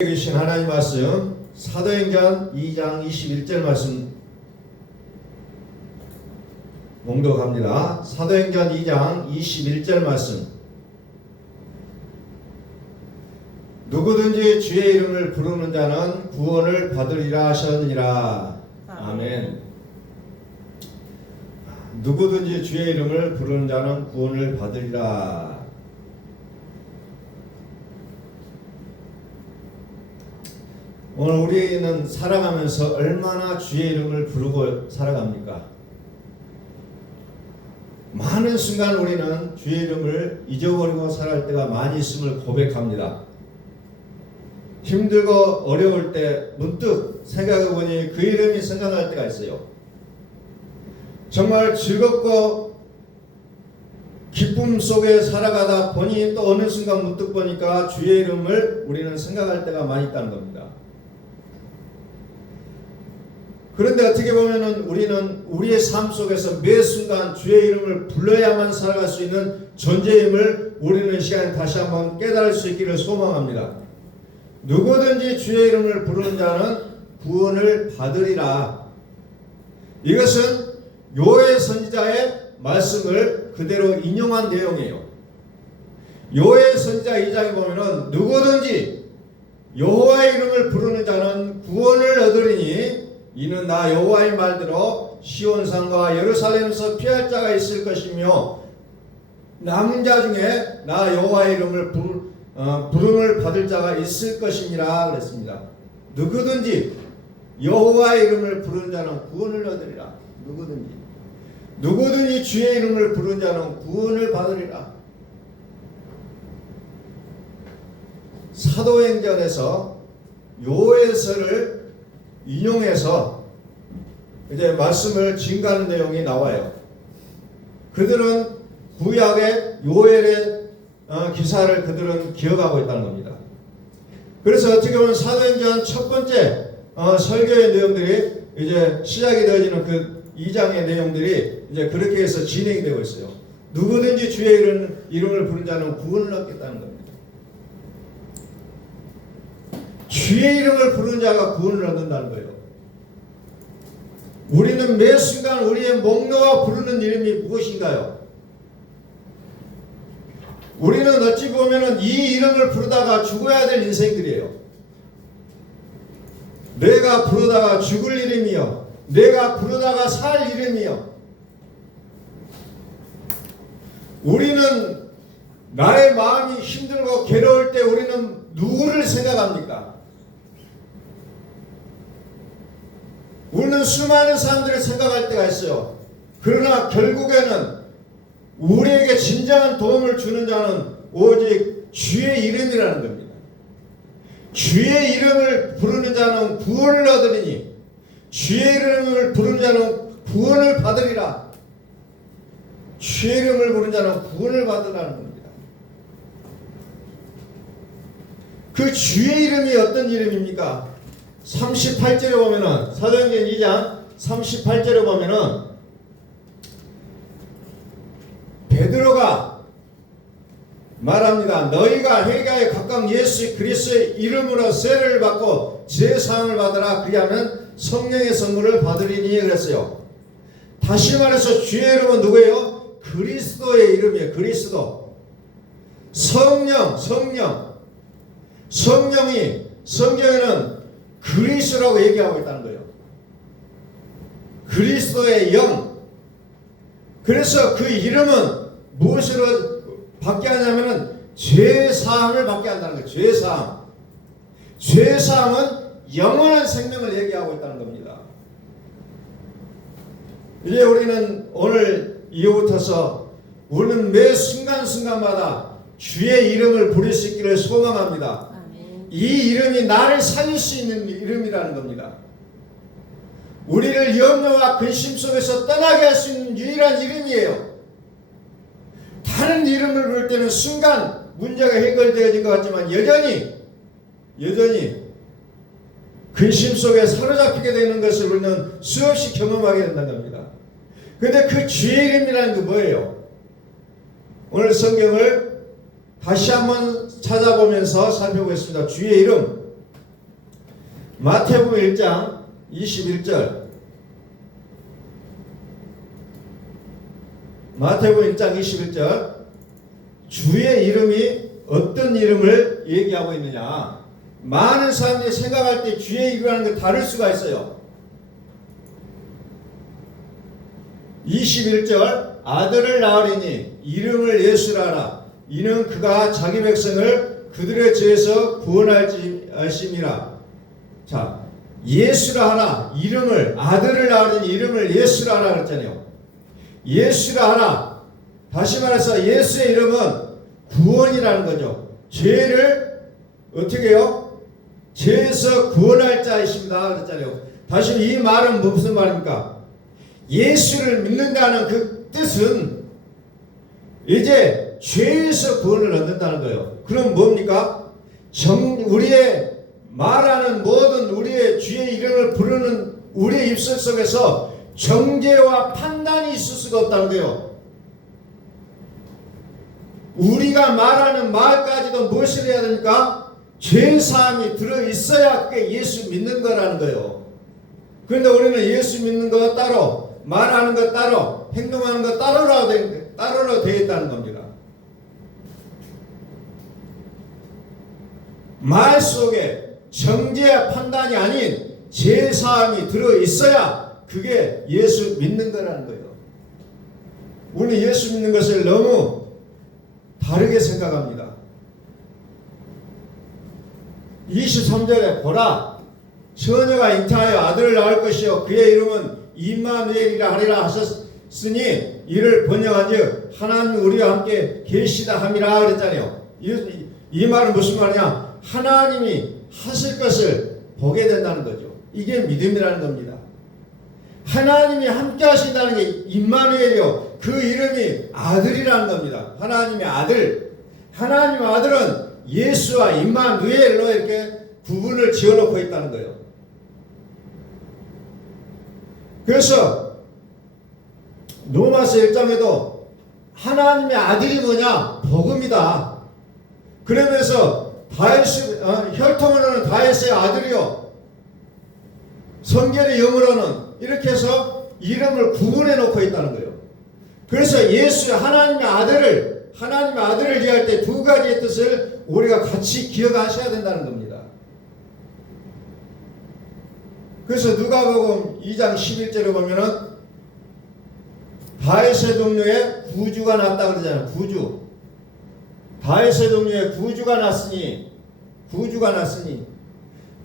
주신 하나님 말씀 사도행전 2장 21절 말씀 봉독합니다. 사도행전 2장 21절 말씀. 누구든지 주의 이름을 부르는 자는 구원을 받으리라 하셨느니라. 아멘. 누구든지 주의 이름을 부르는 자는 구원을 받으리라. 오늘 우리는 살아가면서 얼마나 주의 이름을 부르고 살아갑니까? 많은 순간 우리는 주의 이름을 잊어버리고 살아갈 때가 많이 있음을 고백합니다. 힘들고 어려울 때 문득 생각해보니 그 이름이 생각날 때가 있어요. 정말 즐겁고 기쁨 속에 살아가다 보니 또 어느 순간 문득 보니까 주의 이름을 우리는 생각할 때가 많이 있다는 겁니다. 그런데 어떻게 보면은 우리는 우리의 삶 속에서 매 순간 주의 이름을 불러야만 살아갈 수 있는 존재임을 우리는 이 시간에 다시 한번 깨달을 수 있기를 소망합니다. 누구든지 주의 이름을 부르는 자는 구원을 받으리라. 이것은 요엘 선지자의 말씀을 그대로 인용한 내용이에요. 요엘 선지자 2장에 보면은 누구든지 여호와의 이름을 부르는 자는 구원을 얻으리니 이는 나 여호와의 말대로 시온산과 예루살렘에서 피할 자가 있을 것이며 남은 자 중에 나 여호와의 이름을 부름을 받을 자가 있을 것이니라 그랬습니다. 누구든지 여호와의 이름을 부르는 자는 구원을 얻으리라. 누구든지 주의 이름을 부르는 자는 구원을 받으리라. 사도행전에서 요엘서를 인용해서 이제 말씀을 증가하는 내용이 나와요. 그들은 구약의 요엘의 기사를 그들은 기억하고 있다는 겁니다. 그래서 어떻게 보면 사도행전 첫 번째 설교의 내용들이 이제 시작이 되어지는 그 2장의 내용들이 이제 그렇게 해서 진행이 되고 있어요. 누구든지 주의 이름을 부른 자는 구원을 얻겠다는 겁니다. 주의 이름을 부르는 자가 구원을 얻는다는 거예요. 우리는 매 순간 우리의 목 놓아 부르는 이름이 무엇인가요? 우리는 어찌 보면은 이 이름을 부르다가 죽어야 될 인생들이에요. 내가 부르다가 죽을 이름이요. 내가 부르다가 살 이름이요. 우리는 나의 마음이 힘들고 괴로울 때 우리는 누구를 생각합니까? 우리는 수많은 사람들을 생각할 때가 있어요. 그러나 결국에는 우리에게 진정한 도움을 주는 자는 오직 주의 이름이라는 겁니다. 주의 이름을 부르는 자는 구원을 얻으리니 주의 이름을 부르는 자는 구원을 받으리라. 주의 이름을 부르는 자는 구원을 받으라는 겁니다. 그 주의 이름이 어떤 이름입니까? 38절에 보면은 사도행전 2장 38절에 보면은 베드로가 말합니다. 너희가 회개하여 각각 예수 그리스도의 이름으로 세례를 받고 제사함을 받으라. 그리하면 성령의 선물을 받으리니 그랬어요. 다시 말해서 주의 이름은 누구예요? 그리스도의 이름이에요. 그리스도. 성령이 성경에는 그리스도라고 얘기하고 있다는 거예요. 그리스도의 영. 그래서 그 이름은 무엇으로 받게 하냐면은 죄사함을 받게 한다는 거예요. 죄사함. 죄사함은 영원한 생명을 얘기하고 있다는 겁니다. 이제 우리는 오늘 이후부터서 우리는 매 순간순간마다 주의 이름을 부를 수 있기를 소망합니다. 이 이름이 나를 살릴 수 있는 이름이라는 겁니다. 우리를 염려와 근심 속에서 떠나게 할 수 있는 유일한 이름이에요. 다른 이름을 부를 때는 순간 문제가 해결되어진 것 같지만 여전히 근심 속에 사로잡히게 되는 것을 우리는 수없이 경험하게 된다는 겁니다. 그런데 그 주의 이름이라는 게 뭐예요? 오늘 성경을 다시 한번 찾아보면서 살펴보겠습니다. 주의 이름. 마태복음 1장 21절. 마태복음 1장 21절. 주의 이름이 어떤 이름을 얘기하고 있느냐. 많은 사람들이 생각할 때 주의 이름이라는 게 다를 수가 있어요. 21절. 아들을 낳으리니 이름을 예수라 하라. 이는 그가 자기 백성을 그들의 죄에서 구원할심이라. 자, 예수라 하라. 이름을, 아들을 낳으리니 이름을 예수라 하라 그랬잖아요. 예수라 하라. 다시 말해서 예수의 이름은 구원이라는 거죠. 죄를 어떻게 해요? 죄에서 구원할 자이십니다 그랬잖아요. 다시 이 말은 무슨 말입니까? 예수를 믿는다는 그 뜻은 이제 죄에서 구원을 얻는다는 거예요. 그럼 뭡니까? 우리의 말하는 모든 우리의 주의 이름을 부르는 우리의 입술 속에서 정죄와 판단이 있을 수가 없다는 거예요. 우리가 말하는 말까지도 무엇을 해야 됩니까? 죄사함이 들어있어야 그게 예수 믿는 거라는 거예요. 그런데 우리는 예수 믿는 거 따로, 말하는 거 따로, 행동하는 거 따로로 되어 있다는 겁니다. 말 속에 정죄와 판단이 아닌 죄사함이 들어있어야 그게 예수 믿는 거라는 거예요. 우리는 예수 믿는 것을 너무 다르게 생각합니다. 23절에 보라, 처녀가 잉태하여 아들을 낳을 것이요 그의 이름은 임마누엘이라 하리라 하셨으니 이를 번역한즉 하나님 우리와 함께 계시다 함이라 그랬잖아요. 이 말은 무슨 말이냐? 하나님이 하실 것을 보게 된다는 거죠. 이게 믿음이라는 겁니다. 하나님이 함께 하신다는 게 임마누엘이요. 그 이름이 아들이라는 겁니다. 하나님의 아들. 하나님의 아들은 예수와 임마누엘로 이렇게 구분을 지어놓고 있다는 거예요. 그래서 로마서 1장에도 하나님의 아들이 뭐냐? 복음이다. 그러면서 혈통으로는 다윗의 아들이요 성결의 영으로는 이렇게 해서 이름을 구분해 놓고 있다는 거예요. 그래서 예수 하나님의 아들을 이해할 때 두 가지의 뜻을 우리가 같이 기억하셔야 된다는 겁니다. 그래서 누가복음 2장 11절에 보면은 다윗의 동료의 구주가 났다 그러잖아요. 구주. 다윗의 동료의 구주가 났으니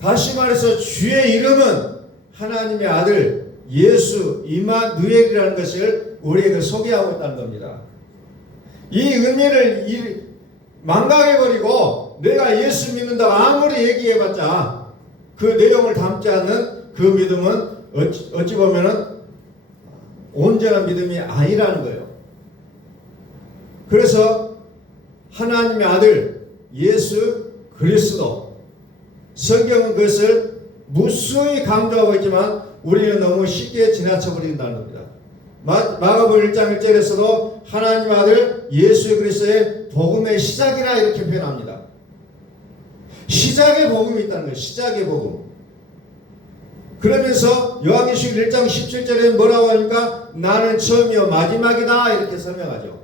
다시 말해서 주의 이름은 하나님의 아들 예수 임마누엘이라는 것을 우리에게 소개하고 있다는 겁니다. 이 의미를 망각해버리고 내가 예수 믿는다고 아무리 얘기해봤자 그 내용을 담지 않는 그 믿음은 어찌 보면은 온전한 믿음이 아니라는 거예요. 그래서 하나님의 아들 예수 그리스도, 성경은 그것을 무수히 강조하고 있지만 우리는 너무 쉽게 지나쳐 버린다는 겁니다. 마가복음 1장 1절에서도 하나님의 아들 예수 그리스도의 복음의 시작이라 이렇게 표현합니다. 시작의 복음이 있다는 거예요. 시작의 복음. 그러면서 요한계시록 1장 17절에 뭐라고 하니까 나는 처음이요 마지막이다 이렇게 설명하죠.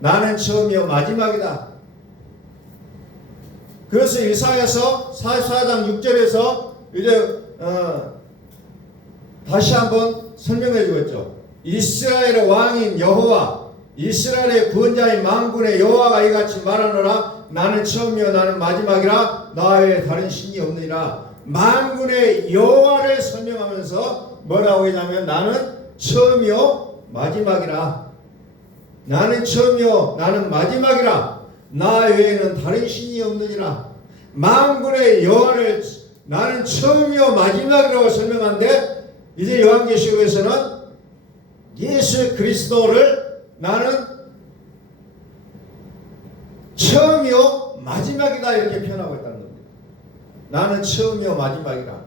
나는 처음이요 마지막이다. 그래서 이사야서 44장 6절에서 이제 다시 한번 설명해 주었죠. 이스라엘의 왕인 여호와, 이스라엘의 구원자인 만군의 여호와가 이같이 말하노라. 나는 처음이요 나는 마지막이라 나 외에 다른 신이 없느니라. 만군의 여호와를 설명하면서 뭐라고 했냐면 나는 처음이요 마지막이라. 나는 처음이요 나는 마지막이라. 나 외에는 다른 신이 없느니라. 만군의 여호와를 나는 처음이요 마지막이라고 설명하는데 이제 요한계시록에서는 예수 그리스도를 나는 처음이요 마지막이다 이렇게 표현하고 있다는 겁니다. 나는 처음이요 마지막이다.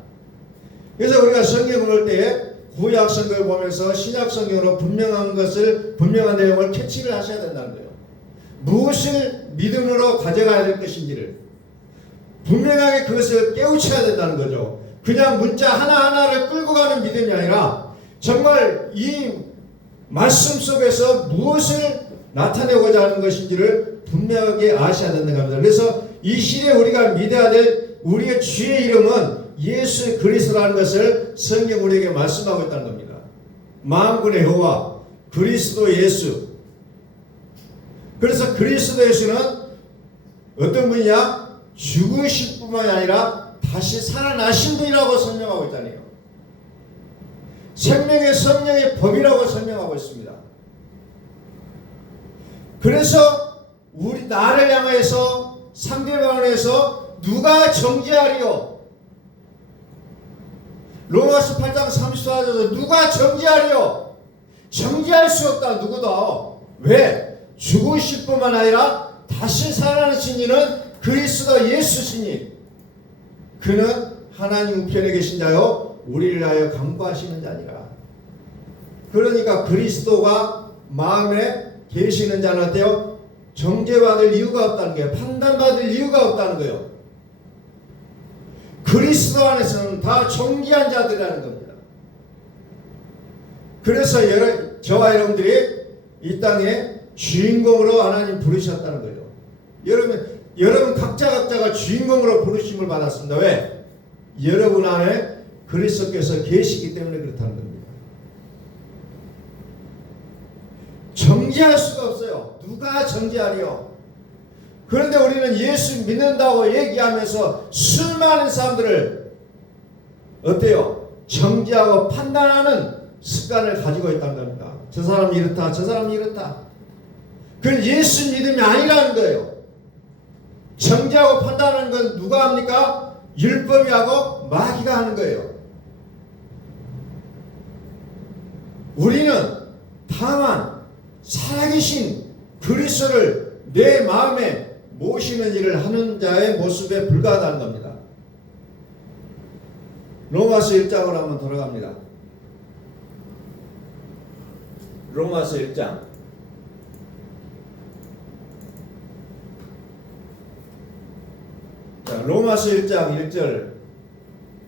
그래서 우리가 성경을 볼 때에 구약 성경을 보면서 신약 성경으로 분명한 내용을 캐치를 하셔야 된다는 거예요. 무엇을 믿음으로 가져가야 될 것인지를 분명하게 그것을 깨우쳐야 된다는 거죠. 그냥 문자 하나하나를 끌고 가는 믿음이 아니라 정말 이 말씀 속에서 무엇을 나타내고자 하는 것인지를 분명하게 아셔야 된다는 겁니다. 그래서 이 시대에 우리가 믿어야 될 우리의 주의 이름은 예수 그리스도라는 것을 성경 우리에게 말씀하고 있다는 겁니다. 만군의 여호와 그리스도 예수. 그래서 그리스도 예수는 어떤 분이냐? 죽으실 뿐만이 아니라 다시 살아나신 분이라고 설명하고 있다네요. 생명의 성령의 법이라고 설명하고 있습니다. 그래서 우리 나를 향해서 상대방을 해서 누가 정죄하리요? 로마서 8장 34절에서 누가 정죄하리요? 정죄할 수 없다. 누구도. 왜? 죽으실 뿐만 아니라 다시 살아나신 이는 그리스도 예수시니 그는 하나님 우편에 계신 자요 우리를 위하여 간구하시는 자니라. 그러니까 그리스도가 마음에 계시는 자는 어때요? 정죄받을 이유가 없다는 거예요. 판단받을 이유가 없다는 거예요. 그리스도 안에서는 다 존귀한 자들이라는 겁니다. 그래서 저와 여러분들이 이 땅에 주인공으로 하나님 부르셨다는 거예요. 여러분 각자가 주인공으로 부르심을 받았습니다. 왜? 여러분 안에 그리스도께서 계시기 때문에 그렇다는 겁니다. 정죄할 수가 없어요. 누가 정죄하리요? 그런데 우리는 예수 믿는다고 얘기하면서 수많은 사람들을 어때요? 정죄하고 판단하는 습관을 가지고 있다는 겁니다. 저 사람이 이렇다, 저 사람이 이렇다. 그건 예수 믿음이 아니라는 거예요. 정죄하고 판단하는 건 누가 합니까? 율법이 하고 마귀가 하는 거예요. 우리는 다만 살아계신 그리스도를 내 마음에 모시는 일을 하는 자의 모습에 불과하다는 겁니다. 로마서 1장으로 한번 돌아갑니다. 로마서 1장. 자, 로마서 1장 1절.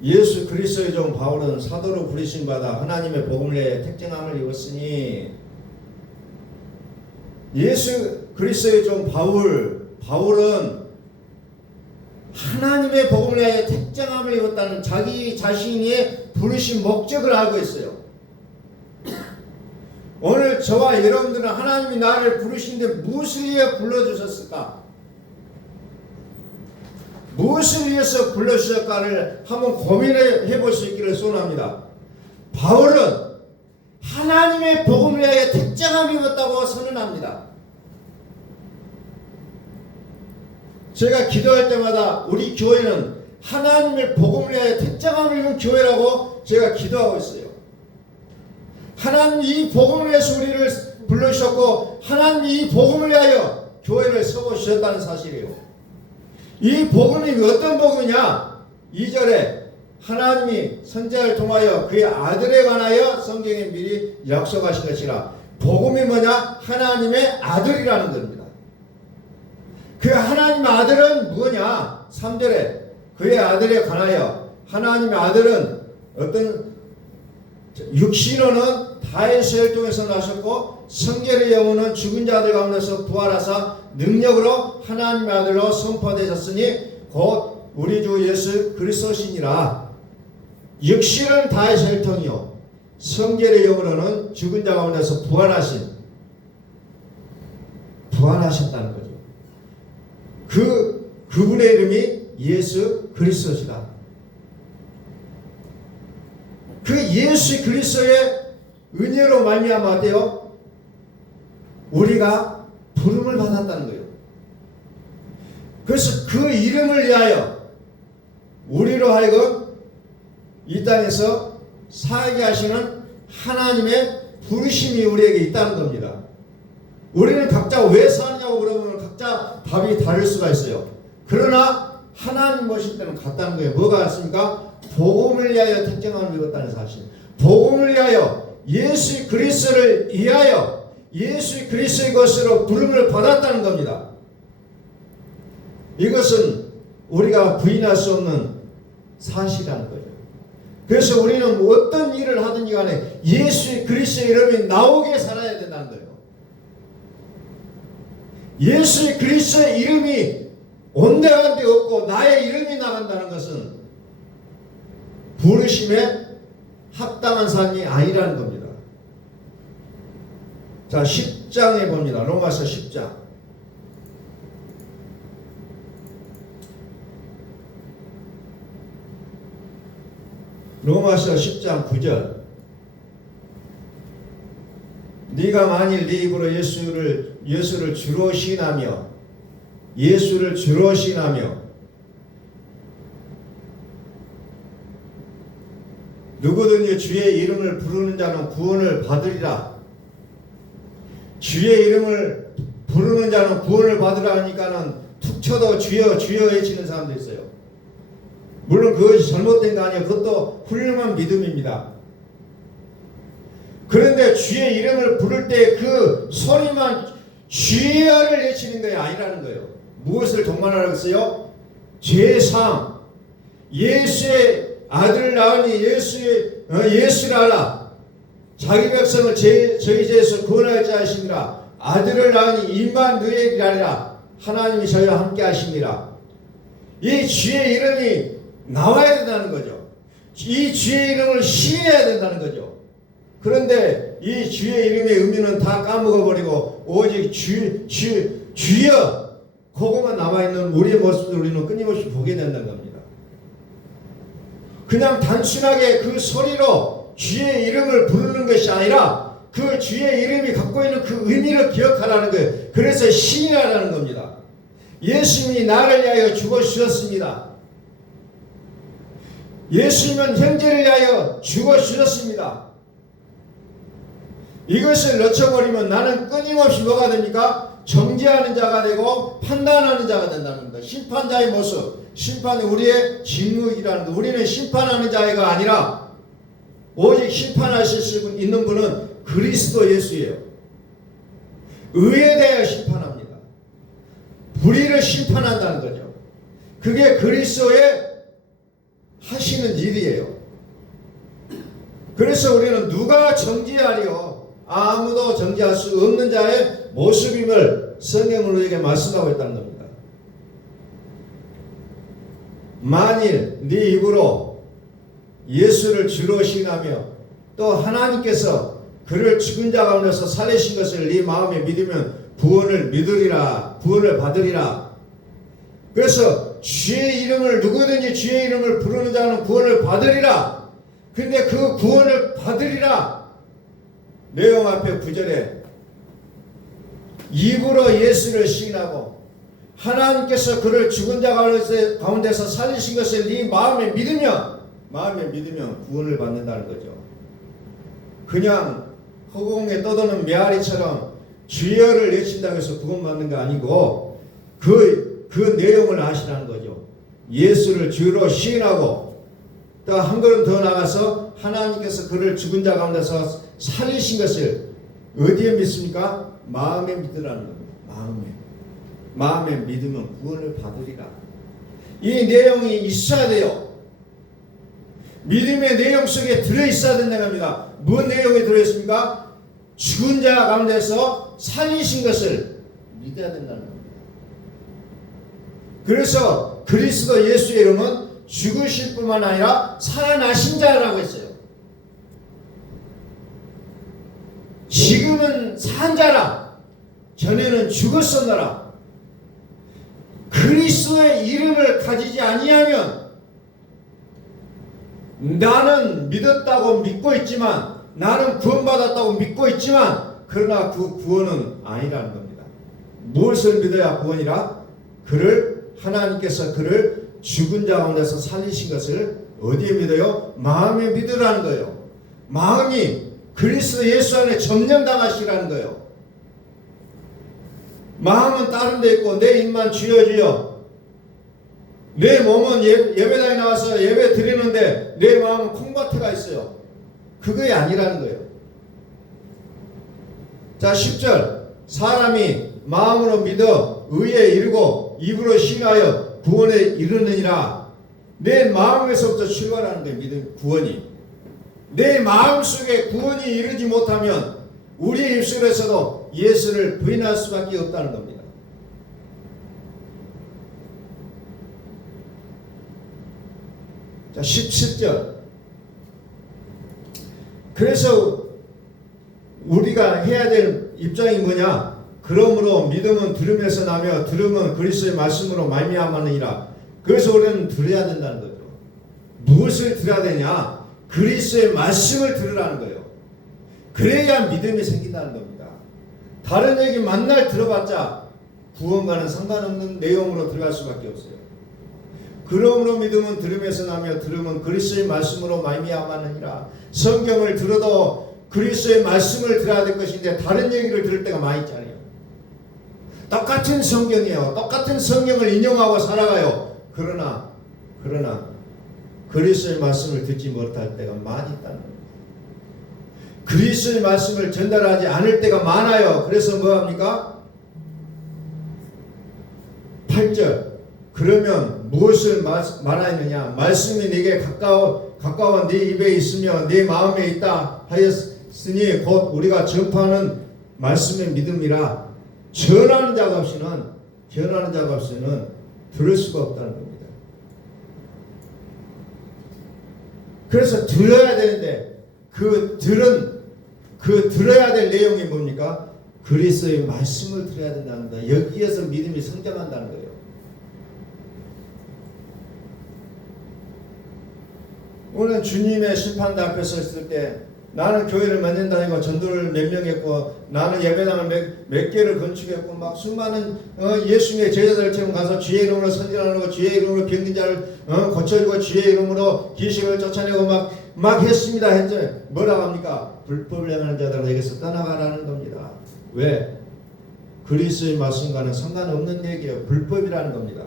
예수 그리스도의 종 바울은 사도로 부르심 받아 하나님의 복음을 위해 택정함을 입었으니. 예수 그리스도의 종 바울은 하나님의 복음을 위해 택정함을 입었다는 자기 자신의 부르신 목적을 알고 있어요. 오늘 저와 여러분들은 하나님이 나를 부르시는데 무엇을 위해 불러주셨을까? 무엇을 위해서 불러주셨을까를 한번 고민해 볼 수 있기를 소원합니다. 바울은 하나님의 복음을 위하여 택정함을 입었다고 선언합니다. 제가 기도할 때마다 우리 교회는 하나님의 복음을 위하여 택정함을 입은 교회라고 제가 기도하고 있어요. 하나님 이 복음을 위해서 우리를 불러주셨고 하나님 이 복음을 위하여 교회를 세워주셨다는 사실이에요. 이 복음이 어떤 복음이냐? 2절에 하나님이 선지자를 통하여 그의 아들에 관하여 성경에 미리 약속하신 것이라. 복음이 뭐냐? 하나님의 아들이라는 겁니다. 그 하나님의 아들은 뭐냐? 3절에 그의 아들에 관하여. 하나님의 아들은 어떤 육신으로는 다윗의 혈통에서 나셨고 성결의 영혼은 죽은 자들 가운데서 부활하사 능력으로 하나님의 아들로 선포되셨으니 곧 우리 주 예수 그리스도시니라. 육신은 다윗의 혈통이요 성결의 영으로는 죽은 자 가운데서 부활하셨다는 거죠. 그분의 이름이 예수 그리스도시다. 그 예수 그리스도의 은혜로 말미암아 어때요? 우리가 부름을 받았다는 거예요. 그래서 그 이름을 위하여 우리로 하여금 이 땅에서 살게 하시는 하나님의 부르심이 우리에게 있다는 겁니다. 우리는 각자 왜 사느냐고 물어보면 각자 답이 다를 수가 있어요. 그러나 하나님 보실 때는 같다는 거예요. 뭐가 같습니까? 복음을 위하여 택정함을 입었다는 사실. 복음을 위하여 예수 그리스도를 위하여 예수 그리스도의 것으로 부름을 받았다는 겁니다. 이것은 우리가 부인할 수 없는 사실이라는 거죠. 그래서 우리는 어떤 일을 하든지 간에 예수의 그리스도의 이름이 나오게 살아야 된다는 거예요. 예수의 그리스도의 이름이 온데간데 없고 나의 이름이 나간다는 것은 부르심에 합당한 삶이 아니라는 겁니다. 자, 10장에 봅니다. 로마서 10장. 로마서 10장 9절. 네가 만일 네 입으로 예수를 주로 시인하며 누구든지 주의 이름을 부르는 자는 구원을 받으리라. 주의 이름을 부르는 자는 구원을 받으라 하니까는 툭 쳐도 주여 주여 외치는 사람도 있어요. 물론 그것이 잘못된 거 아니에요. 그것도 훌륭한 믿음입니다. 그런데 주의 이름을 부를 때 그 소리만 주여를 외치는 게 아니라는 거예요. 무엇을 동반하라고 했어요? 죄상, 예수의 아들을 낳으니 예수를 알아. 자기 백성을 저희 죄에서 구원할 자 하심이라. 아들을 낳으니 임마누엘이라. 하나님이 저희와 함께 하심이라. 이 주의 이름이 나와야 된다는 거죠. 이 주의 이름을 시인해야 된다는 거죠. 그런데 이 주의 이름의 의미는 다 까먹어버리고 오직 주여 그거만 남아있는 우리의 모습을 우리는 끊임없이 보게 된다는 겁니다. 그냥 단순하게 그 소리로 주의 이름을 부르는 것이 아니라 그 주의 이름이 갖고 있는 그 의미를 기억하라는 거예요. 그래서 시인하라는 겁니다. 예수님이 나를 위하여 죽어주셨습니다. 예수님은 형제를 위하여 죽어주셨습니다. 이것을 놓쳐버리면 나는 끊임없이 뭐가 됩니까? 정죄하는 자가 되고 판단하는 자가 된다는 겁니다. 심판자의 모습, 심판은 우리의 직무이라는 것. 우리는 심판하는 자가 아니라 오직 심판하실 수 있는 분은 그리스도 예수예요. 의에 대하여 심판합니다. 불의를 심판한다는 거죠. 그게 그리스도의 하시는 일이에요. 그래서 우리는 누가 정죄하리요? 아무도 정죄할 수 없는 자의 모습임을 성경은 우리에게 말씀하고 있다는 겁니다. 만일 네 입으로 예수를 주로 시인하며 또 하나님께서 그를 죽은 자 가운데서 살리신 것을 네 마음에 믿으면 구원을 받으리라. 그래서 주의 이름을 누구든지 주의 이름을 부르는 자는 구원을 받으리라. 근데 그 구원을 받으리라 내용 앞에 9절에 입으로 예수를 시인하고 하나님께서 그를 죽은 자 가운데서 살리신 것을 네 마음에 믿으면 구원을 받는다는 거죠. 그냥 허공에 떠도는 메아리처럼 주여를 외친다고 해서 구원받는 거 아니고 그 내용을 아시라는 거죠. 예수를 주로 시인하고 또 한 걸음 더 나가서 하나님께서 그를 죽은 자 가운데서 살리신 것을 어디에 믿습니까? 마음에 믿으라는 겁니다. 마음에 믿으면 구원을 받으리라. 이 내용이 있어야 돼요. 믿음의 내용 속에 들어있어야 된다는 겁니다. 무슨 내용이 들어있습니까? 죽은 자 가운데서 살리신 것을 믿어야 된다는 겁니다. 그래서 그리스도 예수의 이름은 죽으실 뿐만 아니라 살아나신 자라고 했어요. 지금은 산 자라. 전에는 죽었었노라. 그리스도의 이름을 가지지 아니하면 나는 믿었다고 믿고 있지만 나는 구원받았다고 믿고 있지만 그러나 그 구원은 아니라는 겁니다. 무엇을 믿어야 구원이라? 하나님께서 그를 죽은 자 가운데서 살리신 것을 어디에 믿어요? 마음에 믿으라는 거예요. 마음이 그리스도 예수 안에 점령당하시라는 거예요. 마음은 다른 데 있고 내 입만 주여 주여. 내 몸은 예배당에 나와서 예배 드리는데 내 마음은 콩밭에가 있어요. 그게 아니라는 거예요. 자 10절 사람이 마음으로 믿어 의에 이르고 입으로 시인하여 구원에 이르느니라. 내 마음에서부터 출발하는 거예요. 믿음 구원이. 내 마음속에 구원이 이르지 못하면 우리의 입술에서도 예수를 부인할 수밖에 없다는 겁니다. 자, 17절. 그래서 우리가 해야 될 입장이 뭐냐? 그러므로 믿음은 들음에서 나며 들음은 그리스도의 말씀으로 말미암았느니라. 그래서 우리는 들어야 된다는 거죠. 무엇을 들어야 되냐? 그리스도의 말씀을 들으라는 거예요. 그래야 믿음이 생긴다는 겁니다. 다른 얘기 만날 들어봤자 구원과는 상관없는 내용으로 들어갈 수밖에 없어요. 그러므로 믿음은 들음에서 나며 들음은 그리스도의 말씀으로 말미암았느니라. 성경을 들어도 그리스도의 말씀을 들어야 될 것인데 다른 얘기를 들을 때가 많이 있잖아요. 똑같은 성경이에요. 똑같은 성경을 인용하고 살아가요. 그러나 그리스도의 말씀을 듣지 못할 때가 많이 있다는 겁니다. 그리스도의 말씀을 전달하지 않을 때가 많아요. 그래서 뭐합니까? 8절. 그러면 무엇을 말하느냐? 말씀이 네게 가까워 네 입에 있으며 네 마음에 있다 하였으니 곧 우리가 전파하는 말씀의 믿음이라. 전하는 자가 없이는 들을 수가 없다는 겁니다. 그래서 들어야 되는데 그 들어야 될 내용이 뭡니까? 그리스도의 말씀을 들어야 된다는 거예요. 여기에서 믿음이 성장한다는 거예요. 오늘 주님의 심판대 앞에 섰을 때 나는 교회를 몇 년 다니고 전도를 몇 명 했고 나는 예배당을 몇 개를 건축했고 막 수많은 예수님의 제자들처럼 가서 주의 이름으로 선전하고 주의 이름으로 병든 자를 고쳐주고 주의 이름으로 귀신을 쫓아내고 막 했습니다. 했죠. 뭐라고 합니까? 불법을 행하는 자들에게서 떠나가라는 겁니다. 왜? 그리스도의 말씀과는 상관없는 얘기예요. 불법이라는 겁니다.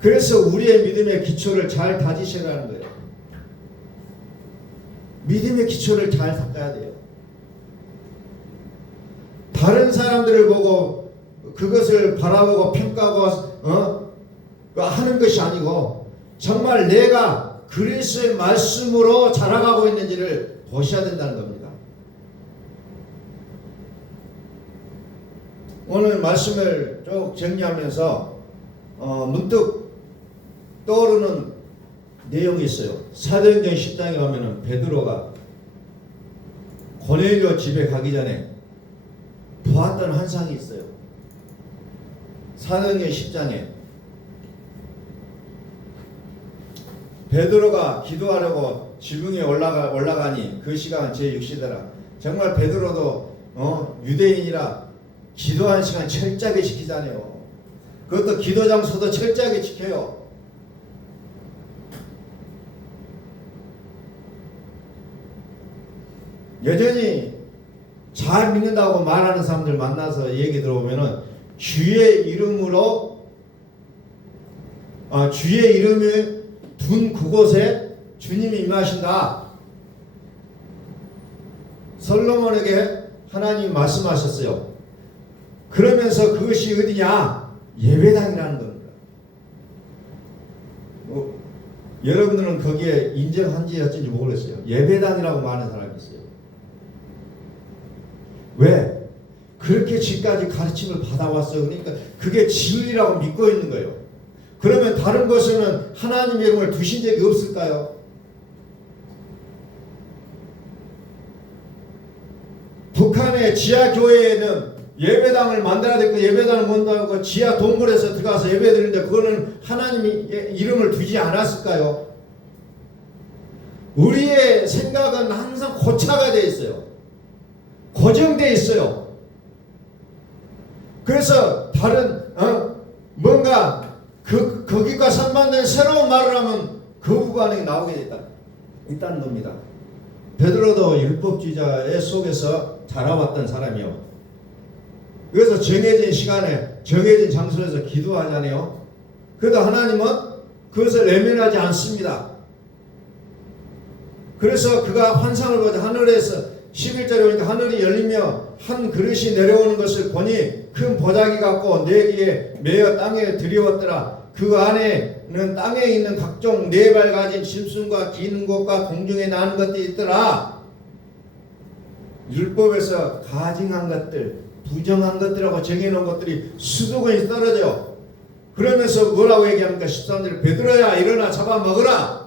그래서 우리의 믿음의 기초를 잘 다지셔야 하는 거예요. 믿음의 기초를 잘 닦아야 돼요. 다른 사람들을 보고 그것을 바라보고 평가하고 하는 것이 아니고 정말 내가 그리스도의 말씀으로 자라가고 있는지를 보셔야 된다는 겁니다. 오늘 말씀을 쭉 정리하면서 문득 떠오르는 내용이 있어요. 사도행전 10장에 가면은 베드로가 고넬료 집에 가기 전에 보았던 환상이 있어요. 사도행전 10장에 베드로가 기도하려고 지붕에 올라가니 그 시간 제6시더라. 정말 베드로도 유대인이라 기도하는 시간 철저하게 지키잖아요. 그것도 기도 장소도 철저하게 지켜요. 여전히 잘 믿는다고 말하는 사람들 만나서 얘기 들어보면은 주의 이름을 둔 그곳에 주님이 임하신다. 솔로몬에게 하나님이 말씀하셨어요. 그러면서 그것이 어디냐? 예배당이라는 겁니다. 여러분들은 거기에 인정한지 어쩐지 모르겠어요. 예배당이라고 말하는 사람이 있어요. 왜? 그렇게 지금까지 가르침을 받아왔어요. 그러니까 그게 진리라고 믿고 있는 거예요. 그러면 다른 곳에는 하나님의 이름을 두신 적이 없을까요? 북한의 지하교회에는 예배당을 만들어야 되고 예배당을 만들고 지하 동굴에서 들어가서 예배드리는데 그거는 하나님의 이름을 두지 않았을까요? 우리의 생각은 항상 고차가 되어 있어요. 고정되어 있어요. 그래서 다른 뭔가 거기가 상반된 새로운 말을 하면 거부 반응이 나오게 있다는 겁니다. 베드로도 율법주의자의 속에서 자라왔던 사람이요. 그래서 정해진 시간에 정해진 장소에서 기도하잖아요. 그래도 하나님은 그것을 외면하지 않습니다. 그래서 그가 환상을 보자 하늘에서 11절에 보니까 하늘이 열리며 한 그릇이 내려오는 것을 보니 큰 보자기 같고 네 개에 매어 땅에 들이웠더라. 그 안에는 땅에 있는 각종 네 발 가진 짐승과 기는 것과 공중에 나는 것들이 있더라. 율법에서 가증한 것들, 부정한 것들하고 정해놓은 것들이 수도권이 떨어져. 그러면서 뭐라고 얘기합니까? 13절 베드로야 일어나 잡아먹으라.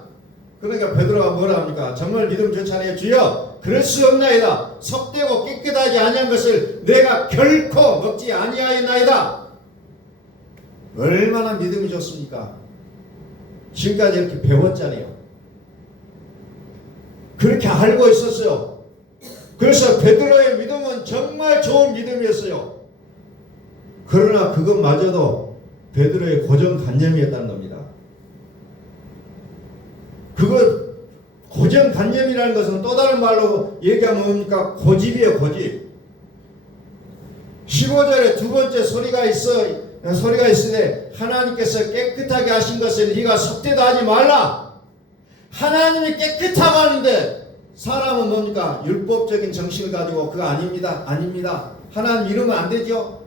그러니까 베드로가 뭐라 합니까? 정말 믿음 좋잖아요. 주여 그럴 수 없나이다. 섭되고 깨끗하지 아니한 것을 내가 결코 먹지 아니하였나이다. 얼마나 믿음이 좋습니까? 지금까지 이렇게 배웠잖아요. 그렇게 알고 있었어요. 그래서 베드로의 믿음은 정말 좋은 믿음이었어요. 그러나 그것마저도 베드로의 고정관념이었다는 겁니다. 그거 고정관념이라는 것은 또 다른 말로 얘기하면 뭡니까? 고집이에요. 고집. 15절에 두 번째 소리가 있으되 하나님께서 깨끗하게 하신 것을 네가 섭되다 하지 말라. 하나님이 깨끗하고 하는데 사람은 뭡니까? 율법적인 정신을 가지고 그거 아닙니다. 아닙니다. 하나님 이러면 안 되죠.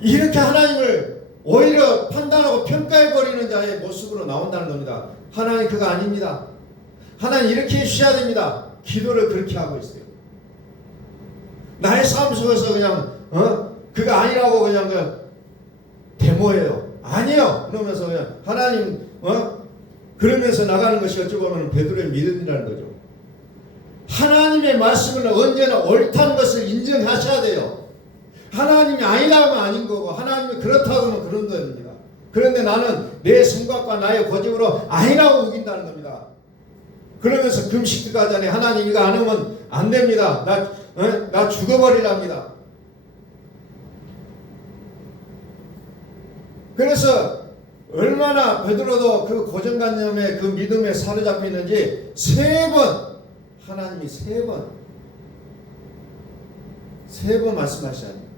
이렇게 하나님을 오히려 판단하고 평가해버리는 자의 모습으로 나온다는 겁니다. 하나님 그거 아닙니다. 하나님 이렇게 해주셔야 됩니다. 기도를 그렇게 하고 있어요. 나의 삶 속에서 그냥 그거 아니라고 그냥 데모예요. 아니요. 그러면서 그냥 하나님 그러면서 나가는 것이 어찌 보면 베드로의 믿음이라는 거죠. 하나님의 말씀은 언제나 옳다는 것을 인정하셔야 돼요. 하나님이 아니라면 아닌 거고 하나님이 그렇다고 하면 그런 겁니다. 그런데 나는 내 생각과 나의 고집으로 아니라고 우긴다는 겁니다. 그러면서 금식 들어가기 전에 하나님 이거 안 하면 안 됩니다. 나 죽어버리랍니다. 그래서 얼마나 베드로도 그 고정관념에 그 믿음에 사로잡혀 있는지 하나님이 세 번 말씀하셔야 돼요.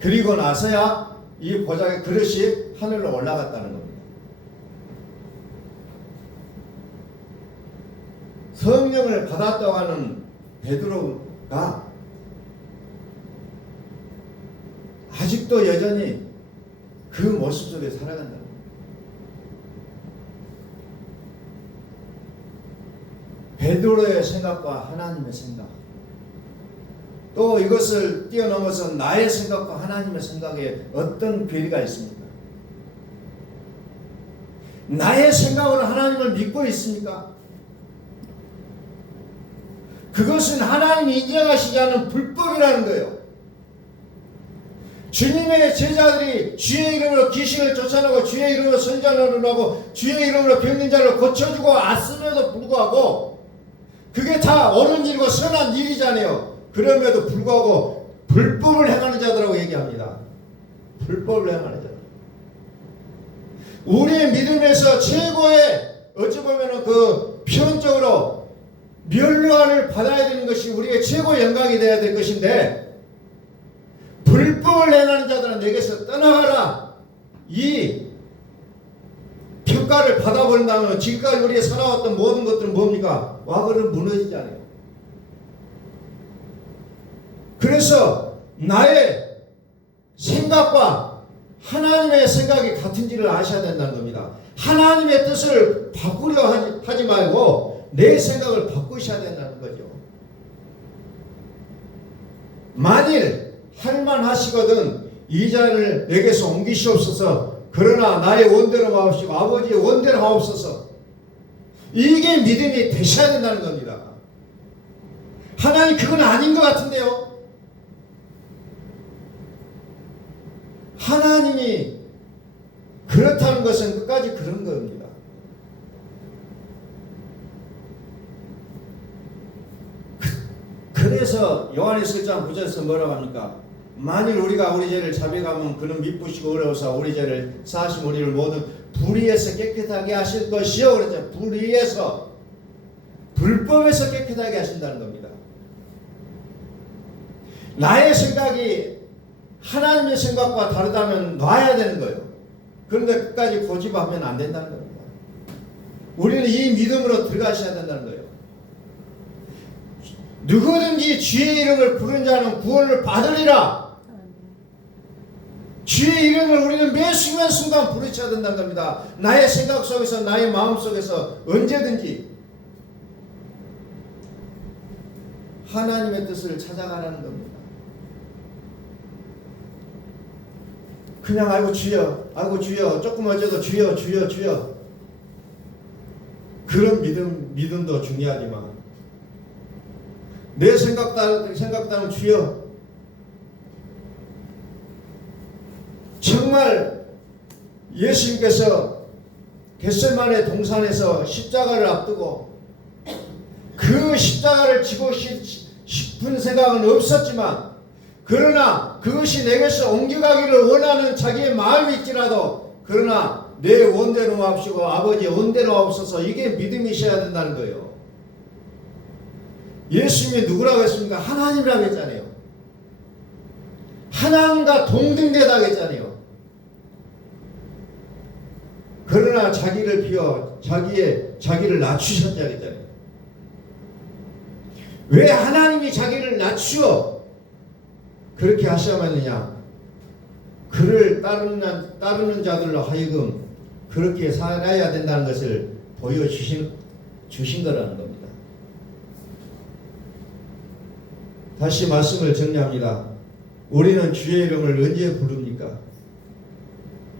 그리고 나서야 이 보좌의 그릇이 하늘로 올라갔다는 겁니다. 성령을 받았다고 하는 베드로가 아직도 여전히 그 모습 속에 살아간다는 겁니다. 베드로의 생각과 하나님의 생각, 또 이것을 뛰어넘어서 나의 생각과 하나님의 생각에 어떤 괴리가 있습니까? 나의 생각으로 하나님을 믿고 있습니까? 그것은 하나님이 인정하시지 않은 불법이라는 거예요. 주님의 제자들이 주의 이름으로 귀신을 쫓아내고 주의 이름으로 선전을 하고 주의 이름으로 병든 자를 고쳐주고 왔음에도 불구하고 그게 다 옳은 일이고 선한 일이잖아요. 그럼에도 불구하고 불법을 행하는 자들하고 얘기합니다. 불법을 행하는 자들. 우리의 믿음에서 최고의 어찌 보면 그 표현적으로 멸류관을 받아야 되는 것이 우리의 최고의 영광이 되어야 될 것인데 불법을 행하는 자들은 내게서 떠나가라. 이 평가를 받아버린다면 지금까지 우리가 살아왔던 모든 것들은 뭡니까? 과거는 무너지잖아요. 그래서 나의 생각과 하나님의 생각이 같은지를 아셔야 된다는 겁니다. 하나님의 뜻을 바꾸려 하지 말고 내 생각을 바꾸셔야 된다는 거죠. 만일 할만하시거든 이 잔을 내게서 옮기시옵소서. 그러나 나의 원대로 마옵시고 아버지의 원대로 하옵소서. 이게 믿음이 되셔야 된다는 겁니다. 하나님 그건 아닌 것 같은데요. 하나님이 그렇다는 것은 끝까지 그런 겁니다. 그래서 요한일서 1장 9절에서 뭐라고 합니까? 만일 우리가 우리 죄를 자백하면 그는 미쁘시고 어려워서 우리 죄를 사하시고 우리를 모두 불의에서 깨끗하게 하실 것이요. 그랬죠. 불의에서, 불법에서 깨끗하게 하신다는 겁니다. 나의 생각이 하나님의 생각과 다르다면 놔야 되는 거예요. 그런데 끝까지 고집하면 안 된다는 겁니다. 우리는 이 믿음으로 들어가셔야 된다는 거예요. 누구든지 주의 이름을 부른 자는 구원을 받으리라. 주의 이름을 우리는 매 순간순간 부르쳐야 된다는 겁니다. 나의 생각 속에서, 나의 마음 속에서 언제든지 하나님의 뜻을 찾아가라는 겁니다. 그냥 아이고 주여 조금 어제도 주여 그런 믿음도 중요하지만 내 생각대로 주여, 정말 예수님께서 겟세마네 동산에서 십자가를 앞두고 그 십자가를 지고 싶은 생각은 없었지만, 그러나 그것이 내게서 옮겨가기를 원하는 자기의 마음이 있지라도, 그러나 내 원대로 마옵시고 아버지 원대로 하옵소서, 이게 믿음이셔야 된다는 거예요. 예수님이 누구라고 했습니까? 하나님이라고 했잖아요. 하나님과 동등되다고 했잖아요. 그러나 자기를 비워 자기를 낮추셨다고 했잖아요. 왜 하나님이 자기를 낮추어 그렇게 하셔야겠느냐? 그를 따르는 자들로 하여금 그렇게 살아야 된다는 것을 보여주신 거라는 겁니다. 다시 말씀을 정리합니다. 우리는 주의 이름을 언제 부릅니까?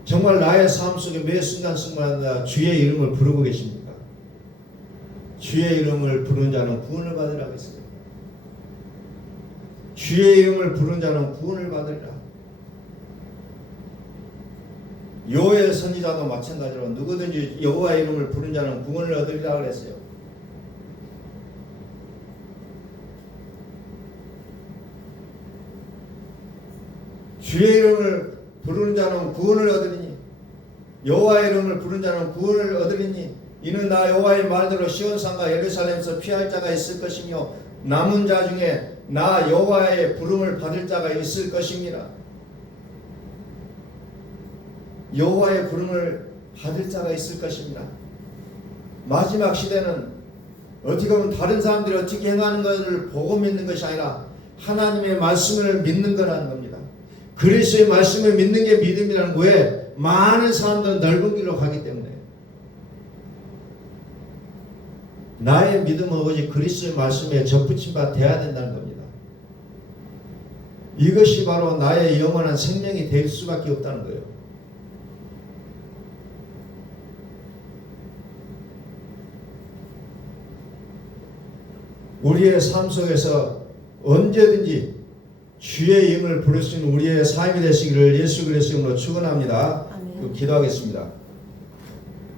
정말 나의 삶 속에 매 순간순간 주의 이름을 부르고 계십니까? 주의 이름을 부른 자는 구원을 받으라고 했어요. 주의 이름을 부른 자는 구원을 받으리라. 요엘 선지자도 마찬가지로 누구든지 여호와의 이름을 부른 자는 구원을 얻으리라 그랬어요. 주의 이름을 부르는 자는 구원을 얻으리니, 여호와의 이름을 부른 자는 구원을 얻으리니, 이는 나 여호와의 말대로 시온산과 예루살렘에서 피할 자가 있을 것이며 남은 자 중에 나 여호와의 부름을 받을 자가 있을 것입니다. 여호와의 부름을 받을 자가 있을 것입니다. 마지막 시대는 어떻게 보면 다른 사람들이 어떻게 행하는 것을 보고 믿는 것이 아니라 하나님의 말씀을 믿는 거라는 겁니다. 그리스도의 말씀을 믿는 게 믿음이라는 거에 많은 사람들은 넓은 길로 가기 때문에, 나의 믿음은 오직 그리스도의 말씀에 접붙임 바 되어야 된다는 겁니다. 이것이 바로 나의 영원한 생명이 될 수밖에 없다는 거예요. 우리의 삶 속에서 언제든지 주의 이름을 부를 수 있는 우리의 삶이 되시기를 예수 그리스도로 축원합니다. 기도하겠습니다.